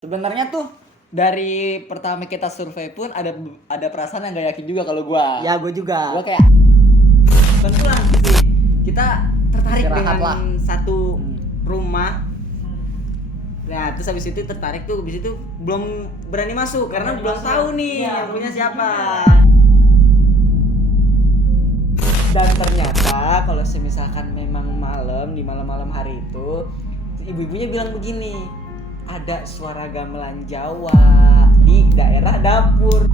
Sebenarnya tuh dari pertama kita survei pun ada perasaan yang gak yakin juga kalau gua. Ya, gue juga. Gua kayak Kebetulan sih kita tertarik Istirahat dengan lah. satu rumah. Nah, terus habis itu tertarik tuh, habis itu belum berani masuk karena belum tahu nih yang punya siapa. Dan ternyata kalau misalkan memang malam, di malam-malam hari itu ibu-ibunya bilang begini, ada suara gamelan Jawa di daerah dapur.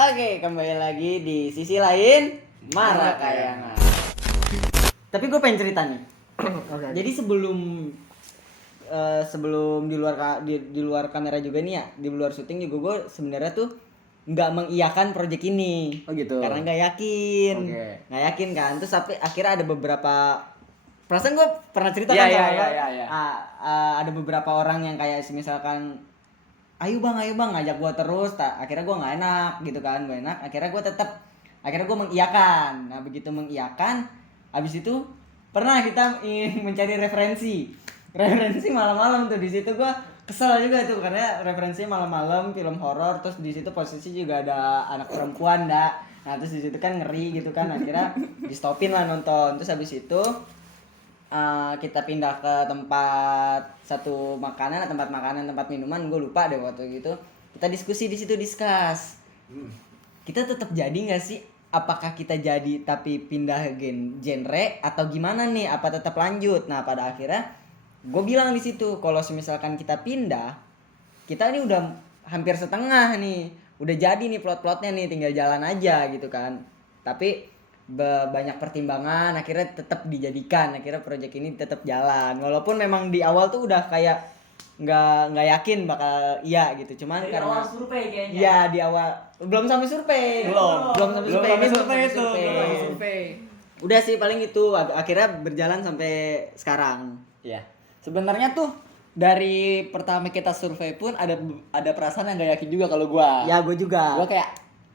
Oke, kembali lagi di sisi lain Marakayangan. Tapi gue pengen cerita nih. Jadi sebelum di luar kamera juga nih ya, di luar syuting juga gue sebenarnya tuh nggak mengiyakan proyek ini. Oh gitu. Karena nggak yakin. Oke. Nggak yakin kan. Terus sampai akhirnya ada beberapa perasaan gue pernah cerita Iya, kan iya, sama lo. iya. Ada beberapa orang yang kayak misalkan ayo bang ngajak gue terus, akhirnya gue nggak enak gitu kan, gue enak, akhirnya gue mengiyakan. Nah begitu mengiyakan, habis itu pernah kita ingin mencari referensi malam-malam tuh, di situ gue kesel juga tuh karena referensinya malam-malam film horor, terus di situ posisi juga ada anak perempuan dah. Nah terus di situ kan ngeri gitu kan, akhirnya di stopin lah nonton. Terus habis itu kita pindah ke tempat minuman, gue lupa deh waktu gitu. Kita diskusi di situ, discuss. Kita tetap jadi nggak sih? Apakah kita jadi tapi pindah genre atau gimana nih? Apa tetap lanjut? Nah pada akhirnya gue bilang di situ kalau misalkan kita pindah, kita ini udah hampir setengah nih, udah jadi nih plot-plotnya nih, tinggal jalan aja gitu kan. Tapi banyak pertimbangan akhirnya tetap dijadikan, akhirnya proyek ini tetap jalan walaupun memang di awal tuh udah kayak nggak yakin bakal iya gitu, cuman dari karena awal survei kayaknya. iya di awal belum sampai survei udah sih paling itu akhirnya berjalan sampai sekarang. Iya. Sebenarnya tuh dari pertama kita survei pun ada perasaan yang gak yakin juga kalau gua. Ya gue juga. Gua kayak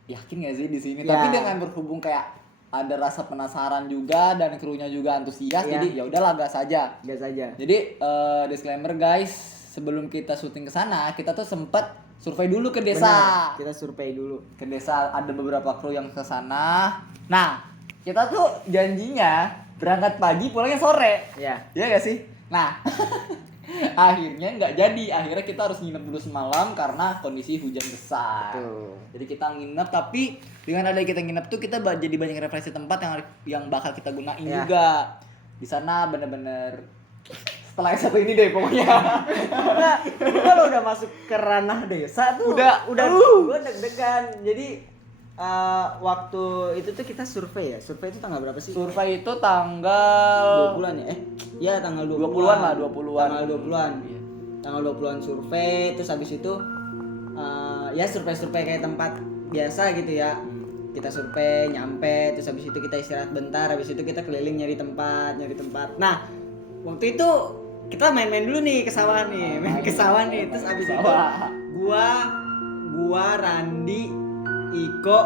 yakin gak sih di sini? Ya. Tapi dengan berhubung kayak ada rasa penasaran juga dan krunya juga antusias, Ya. jadi ya udahlah gas aja. Aja. Jadi disclaimer guys, sebelum kita syuting ke sana, kita tuh sempat survei dulu ke desa. Benar, kita survei dulu Ke desa, ada beberapa kru yang ke sana. Nah, kita tuh janjinya berangkat pagi, pulangnya sore. ya. Iya gak sih? Nah, akhirnya nggak jadi. Akhirnya kita harus nginep dulu semalam karena kondisi hujan besar. Betul. Jadi kita nginep, tapi dengan ada kita nginep tuh kita jadi banyak referensi tempat yang bakal kita gunain Ya. juga. Di sana bener-bener setelah yang satu ini deh pokoknya. Kalau udah masuk ke ranah desa tuh Udah. gue deg-degan. Jadi waktu itu tuh kita survei itu tanggal berapa sih? Survei itu tanggal 2 bulan ya? Ya tanggal 20-an lah, 20-an. Tanggal 20-an. Iya. Tanggal 20-an survei, terus habis itu ya survei kayak tempat biasa gitu ya. Kita survei, nyampe, terus habis itu kita istirahat bentar, habis itu kita keliling nyari tempat. Nah, waktu itu kita main-main dulu nih ke sawah nih, terus habis itu gua Randi, Iko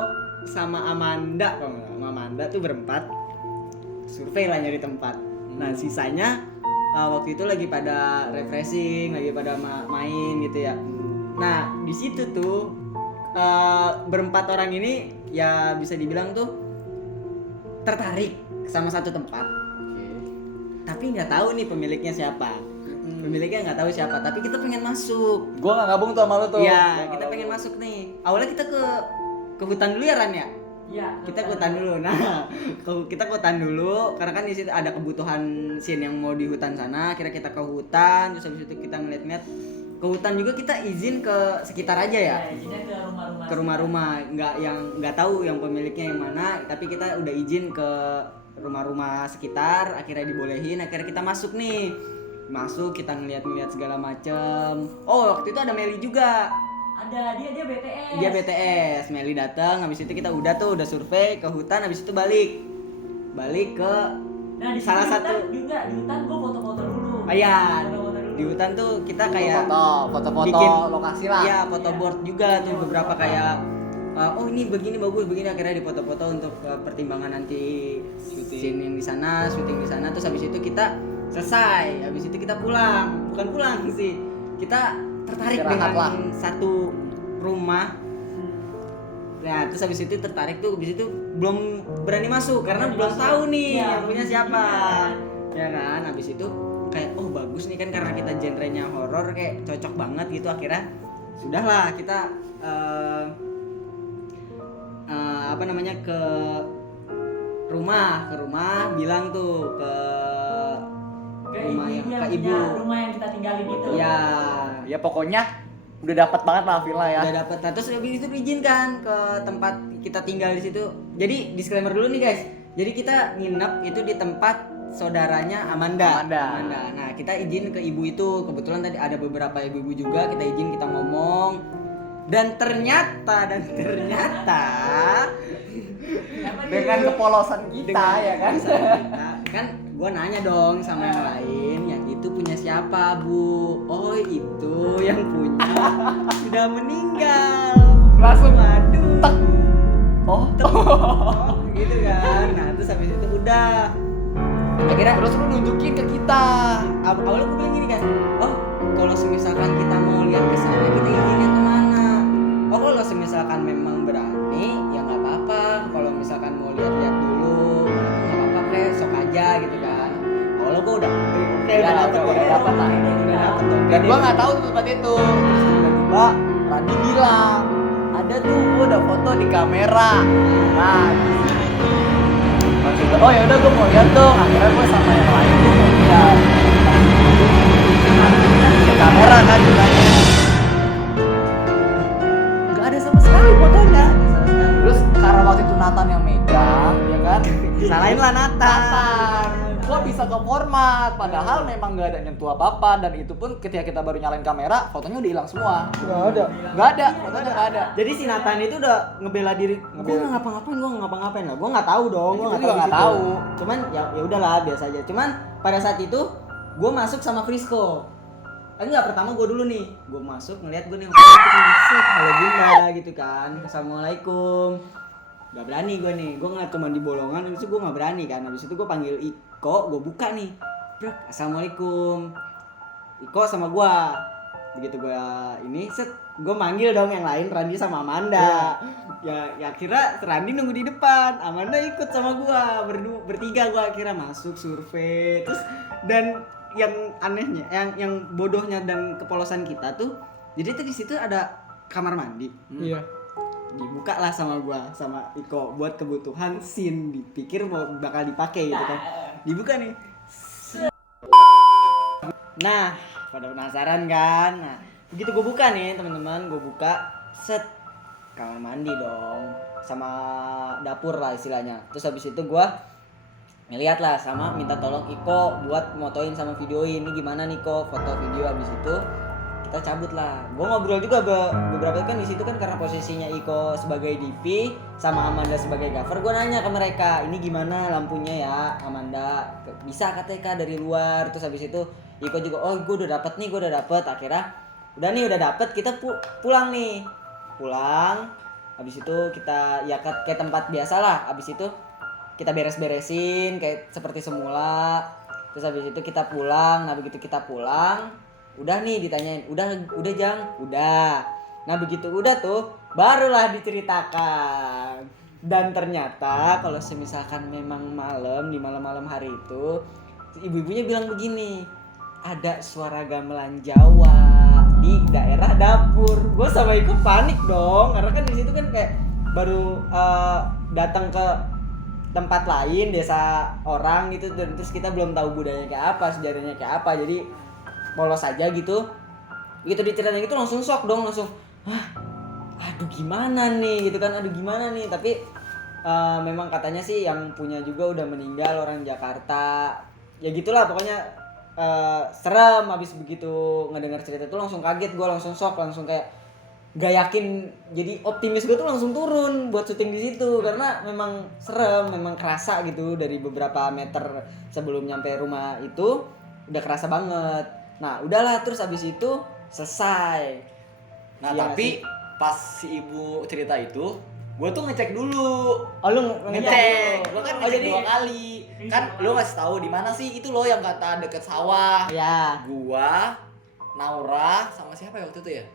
sama Amanda, tuh berempat survei lah nyari tempat. Nah sisanya waktu itu lagi pada refreshing, lagi pada main gitu ya. Nah di situ tuh berempat orang ini ya bisa dibilang tuh tertarik sama satu tempat, tapi nggak tahu nih pemiliknya siapa. Pemiliknya nggak tahu siapa, tapi kita pengen masuk. Gua nggak gabung tuh sama lu tuh. Iya, kita pengen masuk nih. Awalnya kita ke hutan dulu ya Ran ya? Iya. Kita ke hutan dulu. Nah, kita ke hutan dulu karena kan di situ ada kebutuhan scene yang mau di hutan sana. Kira kita ke hutan, terus habis itu kita ngeliat-ngeliat. Ke hutan juga kita izin ke sekitar aja ya. Izinnya ke rumah-rumah. Ke rumah-rumah, nggak tahu yang pemiliknya yang mana, tapi kita udah izin ke rumah-rumah sekitar, akhirnya dibolehin, akhirnya kita masuk nih. Masuk, kita ngeliat-ngeliat segala macem. Oh, waktu itu ada Meli juga. Ada dia BTS. Dia BTS, Meli datang, habis itu kita udah survei ke hutan, habis itu balik ke Nah, di salah situ satu juga di hutan gua foto-foto dulu. iya, Foto-foto dulu. di hutan tuh kita kayak foto-foto bikin lokasi lah. iya, foto board juga tuh beberapa kayak oh ini begini bagus begini, akhirnya dipoto-foto untuk pertimbangan nanti scene yang di sana, syuting di sana. Terus habis itu kita selesai, habis itu kita bukan pulang sih, kita tertarik Istirahat dengan lah. satu rumah. Nah terus habis itu tertarik tuh, habis itu belum berani masuk karena belum tahu nih Iya, yang punya siapa, iya. ya kan. Habis itu kayak oh bagus nih kan, karena kita genrenya horor kayak cocok banget gitu. Akhirnya sudahlah kita apa namanya ke rumah bilang tuh ke rumah yang dia ke punya ibu. rumah yang kita tinggalin itu. Ya, Ya pokoknya udah dapat banget lah villa ya. udah dapet. Nah, terus habis itu diizinkan ke tempat kita tinggal di situ. Jadi disclaimer dulu nih guys. Jadi kita nginep itu di tempat saudaranya Amanda. Nah, kita izin ke ibu itu. Kebetulan tadi ada beberapa ibu-ibu juga, kita izin, kita ngomong. Dan ternyata Dengan kepolosan kita ya kan. Kan gue nanya dong sama yang lain, yang itu punya siapa bu? Oh itu yang punya sudah meninggal. Langsung aduh. tek. Oh. Gitu kan. Nah terus habis itu udah. Akhirnya Terus lu nunjukin ke kita. awalnya gue bilang gini kan, oh kalau misalkan kita mau lihat ke sana kita izinnya kemana? Oh kalau misalkan memang berani ya nggak apa-apa. Kalau misalkan mau lihat-lihat dulu nggak apa-apa, kayak sok aja gitu kan. Awalnya gue udah Ya, udah dapet lah. udah dapet dong. Dan gua nggak tahu tuh tempat itu. Terus tiba-tiba Randi bilang, ada tuh gua udah foto di kamera. Nah, maksudnya, oh ya udah gua mau lihat dong. Akhirnya gua sama yang lain tuh mau lihat. Di kamera kan ceritanya. Gak ada sama sekali fotonya. Terus karena waktu itu Nathan yang megang, ya kan? Salahin lah Nathan. Kok bisa ke format, padahal memang gak ada nyentuh apa-apa. Dan itu pun ketika kita baru nyalain kamera, fotonya udah hilang semua. Gak ada, fotonya gak ada. Jadi si Nathan itu udah ngebela diri. Gue nggak ngapa-ngapain lah. Gue nggak tahu dong. Gue Itu nggak juga tahu. nggak di situ. tahu. Cuman ya udahlah biasa aja. Cuman pada saat itu gue masuk sama Frisco. Enggak, pertama gue dulu nih. Gue masuk ngeliat gue nih. Halo bunda gitu kan. Assalamualaikum. Gak berani gue nih. Gue ngeliat teman di bolongan. Habis itu gue nggak berani kan. Habis itu gue panggil Iko. Gue buka nih. Bro, assalamualaikum. Iko sama gue. Begitu gue ini set, gue manggil dong yang lain, Randi sama Amanda. Ya kira Randi nunggu di depan, Amanda ikut sama gue, bertiga gue akhirnya masuk survei. Terus dan yang anehnya, yang bodohnya dan kepolosan kita tuh, jadi tuh di situ ada kamar mandi. Iya. Dibuka lah sama gue sama Iko buat kebutuhan scene, dipikir mau bakal dipakai gitu kan. Dibuka nih. Nah, pada penasaran kan? Nah, begitu gue buka nih teman-teman, gue buka set kamar mandi dong, sama dapur lah istilahnya. Terus habis itu gue ngeliat lah sama minta tolong Iko buat motoin sama videoin. Ini gimana nih kok foto video. Habis itu kita cabut lah. Gue ngobrol juga beberapa kan di situ kan, karena posisinya Iko sebagai DP sama Amanda sebagai gaffer. Gue nanya ke mereka, ini gimana lampunya ya Amanda? Bisa katanya dari luar. Terus habis itu Iko juga, oh gue udah dapet. Akhirnya udah dapet, kita pulang nih. Habis itu kita ya kayak tempat biasa lah. Habis itu kita beres-beresin kayak seperti semula. Terus habis itu kita pulang. Nah begitu kita pulang, udah nih ditanyain, udah Jang? Udah. Nah begitu udah tuh barulah diceritakan. Dan ternyata kalau misalkan memang malam, di malam-malam hari itu, ibu-ibunya bilang begini, ada suara gamelan Jawa di daerah dapur. Gue sama Iko panik dong, karena kan di situ kan kayak baru datang ke tempat lain, desa orang gitu, dan terus kita belum tahu budayanya kayak apa, sejarahnya kayak apa, jadi polos aja gitu. Gitu diceritain gitu langsung shock dong, langsung aduh gimana nih gitu kan, tapi memang katanya sih yang punya juga udah meninggal, orang Jakarta ya gitulah pokoknya. Serem. Habis begitu ngedengar cerita itu langsung kaget gue, langsung shock, langsung kayak gak yakin, jadi optimis gue tuh langsung turun buat syuting di situ karena memang serem, memang kerasa gitu dari beberapa meter sebelum nyampe rumah itu udah kerasa banget. Nah udahlah, terus habis itu selesai. Nah Iya tapi sih. pas si ibu cerita itu, gue tuh ngecek dulu. Oh lu Ngecek, gue kan Oh, ngecek jadi 2 kali. Kan lu ngasih tahu di mana sih itu loh yang kata deket sawah. ya Gua, Naura, sama siapa ya waktu itu ya?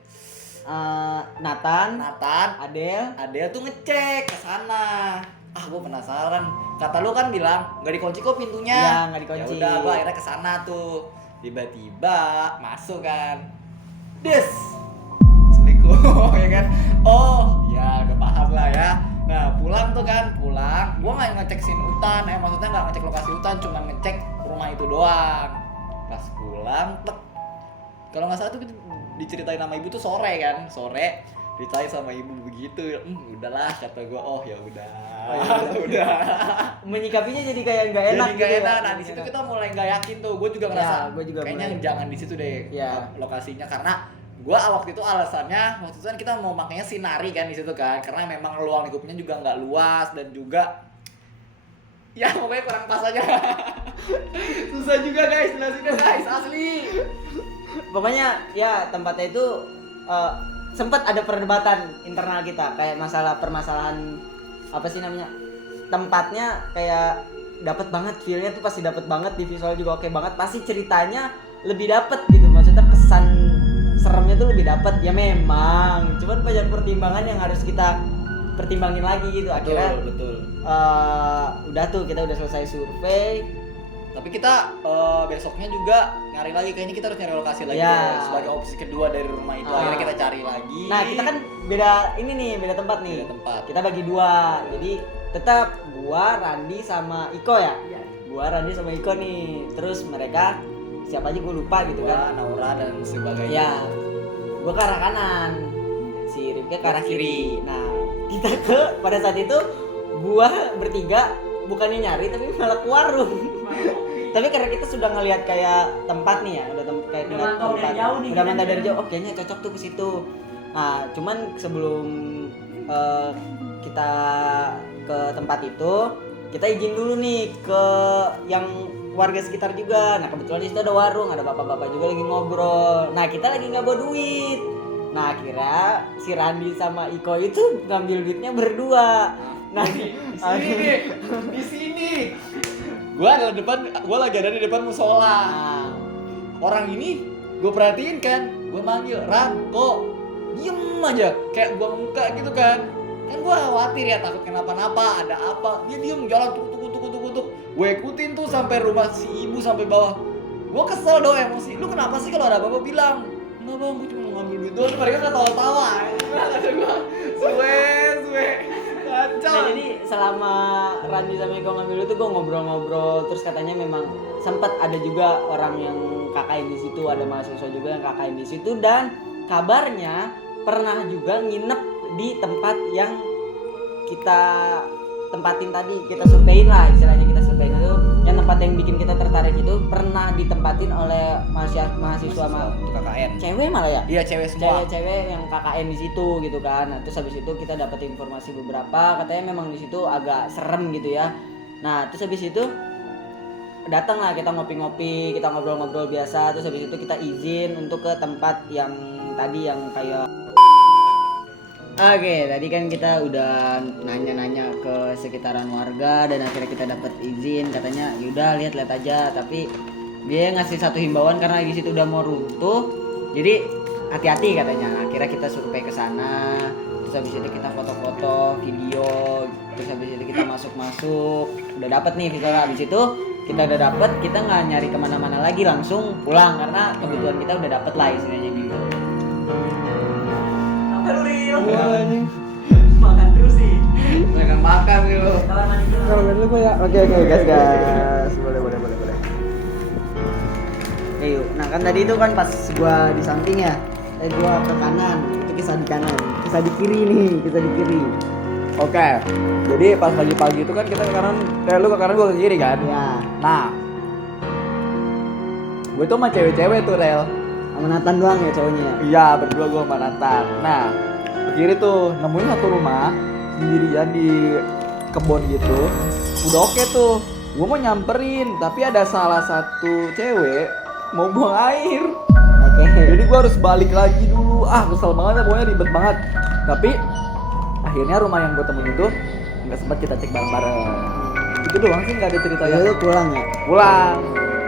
Nathan, Adel tuh ngecek ke sana. Ah, gua penasaran. Kata lu kan bilang nggak dikunci kok pintunya. Iya, nggak dikunci. Ya udah, gua akhirnya ke sana tuh. Tiba-tiba masuk kan. Des. Assalamualaikum ya kan. Oh, ya udah paham lah ya. Nah, pulang. Gua nggak ngecek hutan, maksudnya nggak ngecek lokasi hutan, cuma ngecek rumah itu doang. Pas pulang, tek. Kalau nggak salah tuh diceritain sama ibu tuh sore diceritain sama ibu begitu. Udahlah kata gua, oh ya udah. Udah. menyikapinya jadi kayak nggak enak Jadi nggak gitu enak. ya. Nah, di situ kita mulai nggak yakin tuh. Gua juga ngerasa gua juga kayaknya mulai. jangan di situ deh Ya. lokasinya, karena gua waktu itu alasannya waktu itu kan kita mau makanya sinari kan di situ kan, karena memang ruang lingkupnya juga nggak luas dan juga ya pokoknya kurang pas aja. Susah juga guys, jelasinnya guys, asli. Pokoknya ya tempatnya itu sempat ada perdebatan internal kita kayak permasalahan apa sih namanya, tempatnya kayak dapat banget feelnya tuh, pasti dapat banget, di visual juga oke banget, pasti ceritanya lebih dapat gitu, maksudnya kesan seremnya tuh lebih dapat ya memang, cuman banyak pertimbangan yang harus kita pertimbangin lagi gitu. Akhirnya betul. udah tuh kita udah selesai survei. Tapi kita besoknya juga nyari lagi, kayaknya kita harus nyari lokasi lagi Ya. deh, sebagai opsi kedua dari rumah itu. Akhirnya kita cari lagi. Nah kita kan beda tempat nih. Beda tempat. Kita bagi 2, jadi tetap gua, Randi sama Iko ya. Iya. Gua, Randi sama Iko nih. Terus mereka siapa aja gua lupa gitu Gua, kan. Naura dan sebagainya. Ya. Gua ke arah kanan, si Rifki ke arah kiri. Nah kita pada saat itu gua bertiga bukannya nyari tapi malah ke warung. Tapi karena kita sudah ngelihat kayak tempat nih ya, kayak Udah ngeliat mantau dari jauh nih, udah kita mantau dari nih. jauh, oh kayaknya cocok tuh ke situ. Nah, cuman sebelum kita ke tempat itu, kita izin dulu nih ke yang warga sekitar juga. Nah, kebetulan di situ ada warung, ada bapak-bapak juga lagi ngobrol. Nah, kita lagi nggak bawa duit. Nah, akhirnya si Randi sama Iko itu ngambil duitnya berdua. Nah, di sini. Gua lagi ada di depan musola. nah, Orang ini gue perhatiin kan, gue manggil Ran, kok diem aja kayak gua muka gitu kan gue khawatir ya, takut kenapa-napa, ada apa. Dia diem jalan tuk. Gue ikutin tuh sampai rumah si ibu, sampai bawah. Gue kesel dong, emosi. Lu kenapa sih kalau ada apa-apa bilang? Enggak bang, gue cuma mau ngambil duit doang. Mereka ketawa-tawa. Kata gue, suwe kacau. nah, jadi selama Randi sama Iko ngambil itu gue ngobrol-ngobrol, terus katanya memang sempat ada juga orang yang KKN di situ, ada mahasiswa juga yang KKN di situ, dan kabarnya pernah juga nginep di tempat yang kita tempatin tadi, kita survein lah istilahnya, kita survein itu yang tempat yang bikin kita tertarik itu pernah ditempatin oleh mahasiswa untuk KKN. cewek malah ya. Iya, cewek semua. Cewek yang KKN di situ gitu kan. Nah, terus habis itu kita dapat informasi beberapa, katanya memang di situ agak serem gitu ya. Nah, terus habis itu datang lah, kita ngopi-ngopi, kita ngobrol-ngobrol biasa. Terus habis itu kita izin untuk ke tempat yang tadi yang kayak Oke, tadi kan kita udah nanya-nanya ke sekitaran warga dan akhirnya kita dapat izin, katanya yaudah lihat-lihat aja, tapi dia ngasih satu himbauan karena di situ udah mau runtuh, jadi hati-hati katanya. Akhirnya kita survei ke sana, terus habis itu kita foto-foto, video, terus habis itu kita masuk-masuk, udah dapat nih visual. Habis itu kita udah dapat, kita nggak nyari kemana-mana lagi, langsung pulang karena kebetulan kita udah dapat lah istilahnya gitu. Sampai lu Ril. Makan terus sih. Jangan makan lu. Kamar mandi dulu. Kalau dulu ya. Oke gas. Boleh. Oke yuk. Nah kan tadi itu kan pas gua di samping ya, gua ke kanan, itu kisah di kanan, kisah di kiri nih, kisah di kiri. Oke. Jadi pas pagi-pagi itu kan kita ke kanan, lu ke kanan, gua ke kiri kan. Ya. Nah, gue tuh sama cewek-cewek tuh, Rel. Sama Nathan doang ya cowoknya. Iya, berdua gue sama Nathan. Nah, ke kiri tuh nemuin satu rumah sendirian di kebun gitu. Udah oke tuh. Gue mau nyamperin, tapi ada salah satu cewek mau buang air. Oke. Jadi gue harus balik lagi dulu. kesel banget ya, pokoknya ribet banget. Tapi akhirnya rumah yang gue temuin itu nggak sempat kita cek bareng-bareng. Itu doang sih, nggak ada cerita Ya yang lu pulang ya. pulang.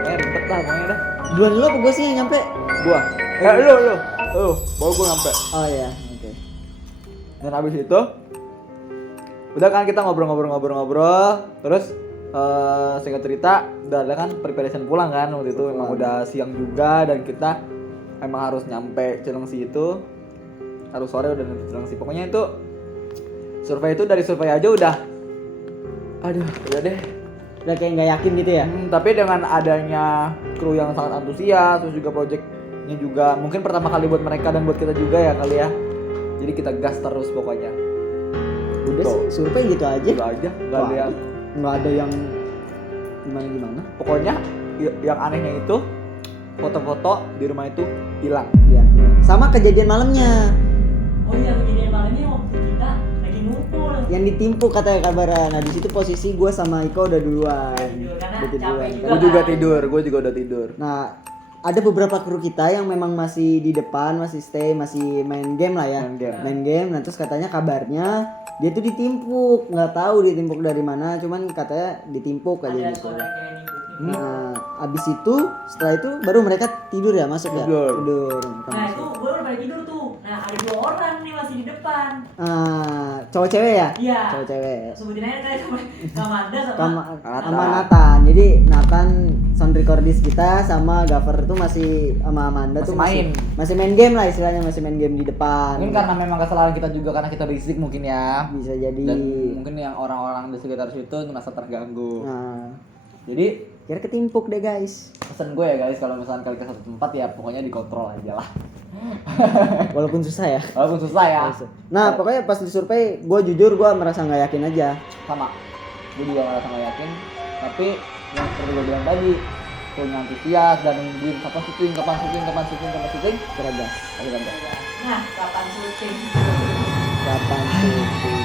Ribet lah pokoknya dah. Duluan lu apa gue sih yang nyampe? Gua. Lu, baru gua nyampe. Oh iya, oke. Dan abis itu udah kan kita ngobrol-ngobrol. Terus singkat cerita udah ada kan preparation pulang kan waktu itu, emang udah siang juga dan kita emang harus nyampe Cilengsi itu harus sore udah nyampe Cilengsi. Pokoknya itu survei itu dari survei aja udah udah deh. Udah kayak nggak yakin gitu ya. Tapi dengan adanya kru yang sangat antusias, terus juga projectnya juga mungkin pertama kali buat mereka dan buat kita juga ya kali ya. Jadi kita gas terus pokoknya. Udah Tuh. sih, survei gitu aja. Gitu aja, nggak ada yang Nggak ada yang gimana. pokoknya yang anehnya itu foto-foto di rumah itu hilang. Iya. Sama kejadian malamnya. Oh iya, kejadian malamnya waktu kita lagi ngumpul. Yang ditimpuk katanya kabaran. Nah di situ posisi gue sama Iko udah duluan. Tidur, karena Udah capek juga. Gue juga tidur, gue juga udah tidur. Nah ada beberapa kru kita yang memang masih di depan, masih stay, masih main game lah ya. Main game. Nah terus katanya kabarnya dia tuh ditimpuk, nggak tahu ditimpuk dari mana, cuman katanya ditimpuk aja Ada gitu. suara kayak nimpuk. Nah abis itu setelah itu baru mereka tidur ya, masuk ya. Tidur. Mereka Nah masuk. itu gue udah pada tidur tuh. Nah ada 2 orang nih masih di depan. Cowok cewek ya? Iya. Cowok cewek. Sebutin aja kayak sama Kamanda Sama sama Nathan. Jadi Nathan sound recordist kita sama Gaffer tuh masih sama Amanda Masih tuh main. masih main game lah istilahnya, masih main game di depan. Mungkin karena memang kesalahan kita juga karena kita berisik mungkin ya. Bisa jadi. Dan mungkin yang orang-orang di sekitar situ merasa terganggu. Nah, Jadi kira ketimpuk deh guys. pesan gue ya guys, kalau misalkan kalian ke satu tempat ya pokoknya dikontrol aja lah. Walaupun susah ya. Walaupun susah ya. Nah, pokoknya pas disurvei, gue jujur gue merasa nggak yakin aja. Sama. Gue juga ngerasa nggak yakin. Tapi yang seperti gue bilang tadi, punya antusias dan nungguin kapan syuting. Kira gas. Ayo, kan, Nah kapan syuting? Kapan syuting?